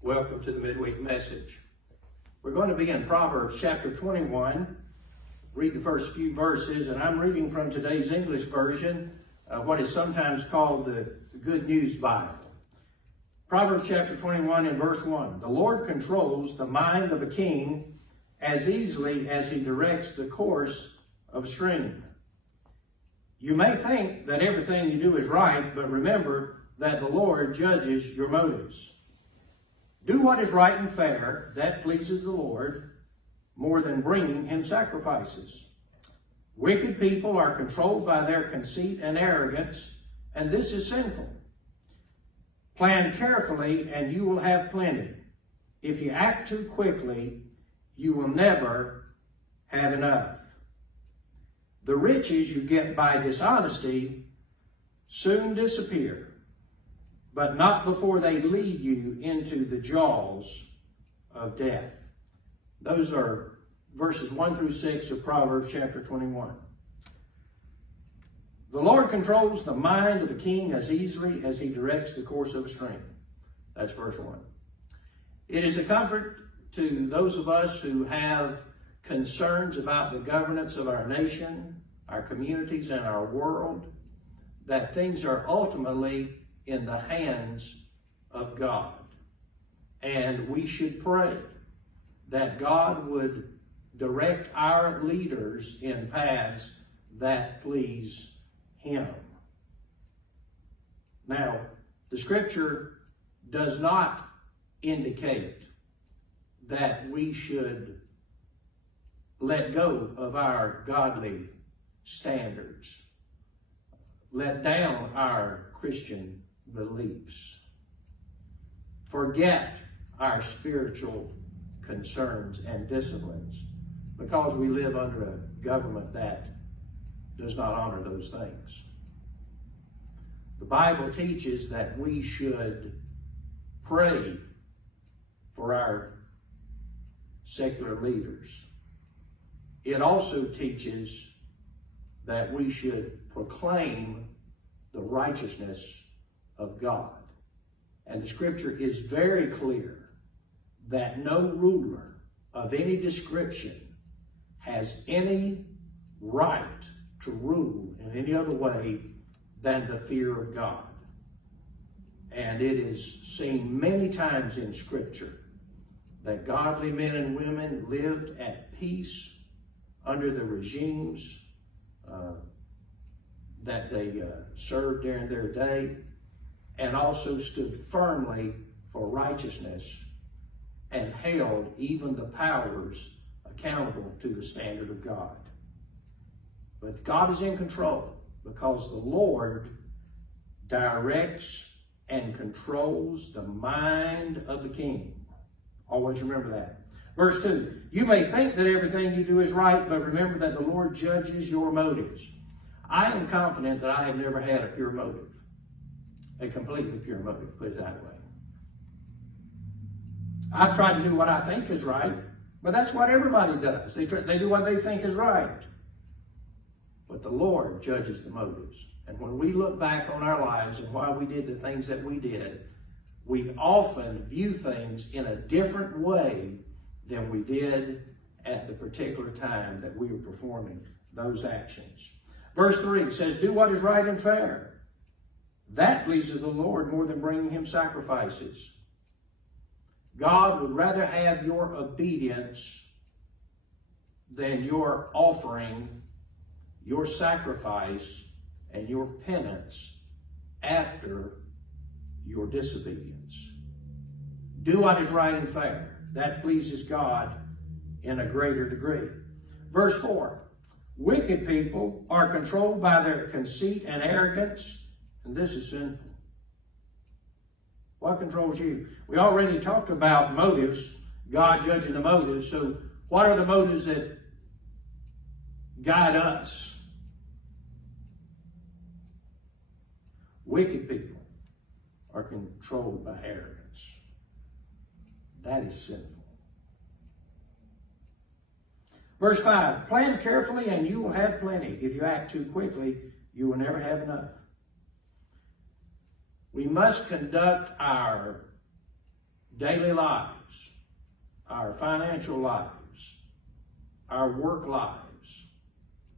Welcome to the Midweek message. We're going to be in Proverbs chapter 21. Read the first few verses, and I'm reading from today's English version, what is sometimes called the Good News Bible. Proverbs chapter 21 and verse 1. The Lord controls the mind of a king as easily as he directs the course of a stream. You may think that everything you do is right, but remember that the Lord judges your motives. Do what is right and fair, that pleases the Lord, more than bringing him sacrifices. Wicked people are controlled by their conceit and arrogance, and this is sinful. Plan carefully, and you will have plenty. If you act too quickly, you will never have enough. The riches you get by dishonesty soon disappear, but not before they lead you into the jaws of death. Those are verses 1 through 6 of Proverbs chapter 21. The Lord controls the mind of a king as easily as he directs the course of a stream. That's verse 1. It is a comfort to those of us who have concerns about the governance of our nation, our communities, and our world, that things are ultimately in the hands of God. And we should pray that God would direct our leaders in paths that please him. Now, the scripture does not indicate that we should let go of our godly standards, let down our Christian beliefs, forget our spiritual concerns and disciplines because we live under a government that does not honor those things. The Bible teaches that we should pray for our secular leaders. It also teaches that we should proclaim the righteousness of God. And the scripture is very clear that no ruler of any description has any right to rule in any other way than the fear of God. And it is seen many times in scripture that godly men and women lived at peace under the regimes that they served during their day, and also stood firmly for righteousness and held even the powers accountable to the standard of God. But God is in control because the Lord directs and controls the mind of the king. Always remember that. Verse 2, you may think that everything you do is right, but remember that the Lord judges your motives. I am confident that I have never had a pure motive, a completely pure motive, put it that way. I've tried to do what I think is right, but that's what everybody does. They do what they think is right. But the Lord judges the motives. And when we look back on our lives and why we did the things that we did, we often view things in a different way than we did at the particular time that we were performing those actions. Verse 3 says, do what is right and fair. That pleases the Lord more than bringing him sacrifices. God would rather have your obedience than your offering, your sacrifice, and your penance after your disobedience. Do what is right and fair. That pleases God in a greater degree. Verse 4, wicked people are controlled by their conceit and arrogance, and this is sinful. What controls you? We already talked about motives, God judging the motives. So what are the motives that guide us? Wicked people are controlled by arrogance. That is sinful. Verse 5, plan carefully and you will have plenty. If you act too quickly, you will never have enough. We must conduct our daily lives, our financial lives, our work lives,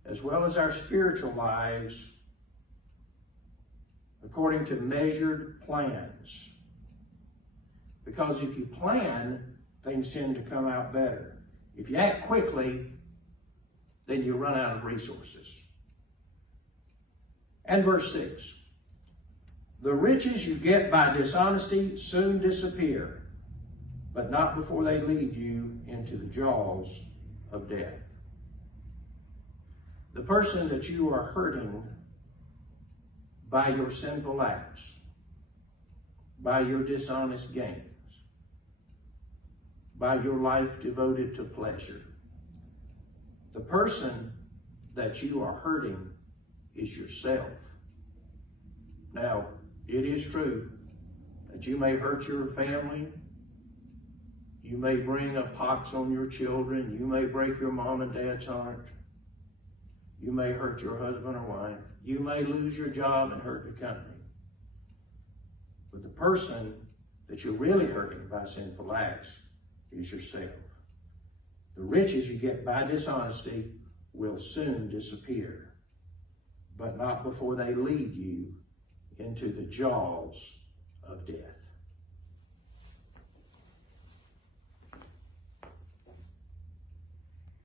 as well as our spiritual lives, according to measured plans. Because if you plan, things tend to come out better. If you act quickly, then you run out of resources. And verse 6, the riches you get by dishonesty soon disappear, but not before they lead you into the jaws of death. The person that you are hurting by your sinful acts, by your dishonest gains, by your life devoted to pleasure, the person that you are hurting is yourself. Now, it is true that you may hurt your family, you may bring a pox on your children, you may break your mom and dad's heart, you may hurt your husband or wife, you may lose your job and hurt your company. But the person that you're really hurting by sinful acts is yourself. The riches you get by dishonesty will soon disappear, but not before they lead you into the jaws of death.